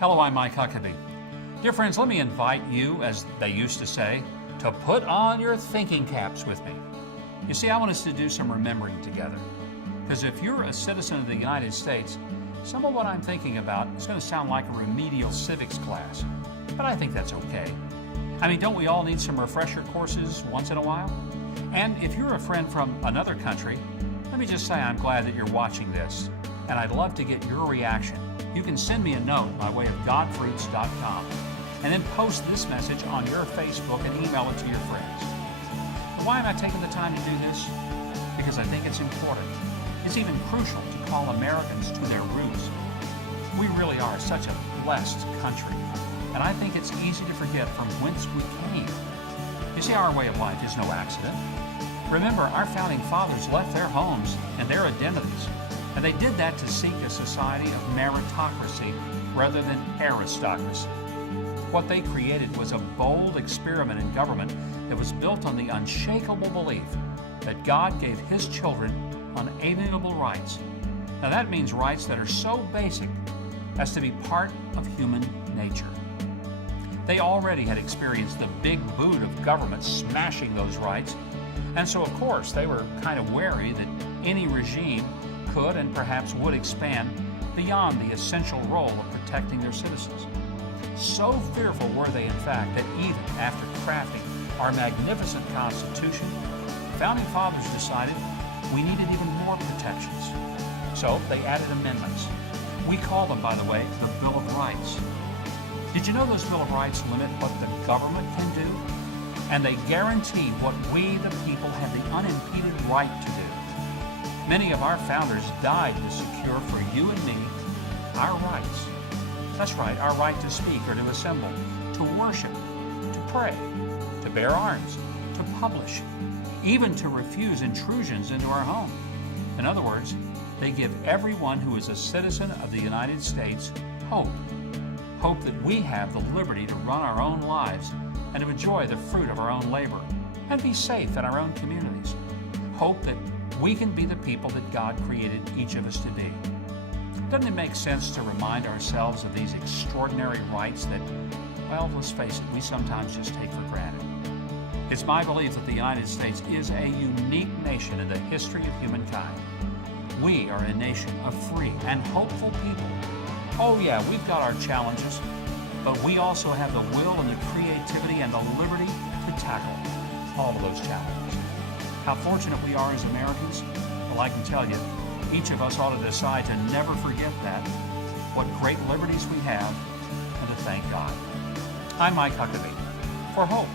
Hello, I'm Mike Huckabee. Dear friends, let me invite you, as they used to say, to put on your thinking caps with me. You see, I want us to do some remembering together. Because if you're a citizen of the United States, some of what I'm thinking about is going to sound like a remedial civics class. But I think that's okay. I mean, don't we all need some refresher courses once in a while? And if you're a friend from another country, let me just say I'm glad that you're watching this, and I'd love to get your reaction. You can send me a note by way of godfruits.com and then post this message on your Facebook and email it to your friends. But why am I taking the time to do this? Because I think it's important. It's even crucial to call Americans to their roots. We really are such a blessed country, and I think it's easy to forget from whence we came. You see, our way of life is no accident. Remember, our founding fathers left their homes and their identities, and they did that to seek a society of meritocracy rather than aristocracy. What they created was a bold experiment in government that was built on the unshakable belief that God gave His children unalienable rights. Now that means rights that are so basic as to be part of human nature. They already had experienced the big boot of government smashing those rights, and so of course they were kind of wary that any regime could and perhaps would expand beyond the essential role of protecting their citizens. So fearful were they, in fact, that even after crafting our magnificent Constitution, the Founding Fathers decided we needed even more protections. So they added amendments. We call them, by the way, the Bill of Rights. Did you know those Bill of Rights limit what the government can do? And they guarantee what we, the people, have the unimpeded right to do. Many of our founders died to secure for you and me our rights. That's right, our right to speak or to assemble, to worship, to pray, to bear arms, to publish, even to refuse intrusions into our home. In other words, they give everyone who is a citizen of the United States hope. Hope that we have the liberty to run our own lives and to enjoy the fruit of our own labor and be safe in our own communities. Hope that we can be the people that God created each of us to be. Doesn't it make sense to remind ourselves of these extraordinary rights that, well, let's face it, we sometimes just take for granted? It's my belief that the United States is a unique nation in the history of humankind. We are a nation of free and hopeful people. Oh yeah, we've got our challenges, but we also have the will and the creativity and the liberty to tackle all of those challenges. How fortunate we are as Americans? Well, I can tell you, each of us ought to decide to never forget that, what great liberties we have, and to thank God. I'm Mike Huckabee for Hope.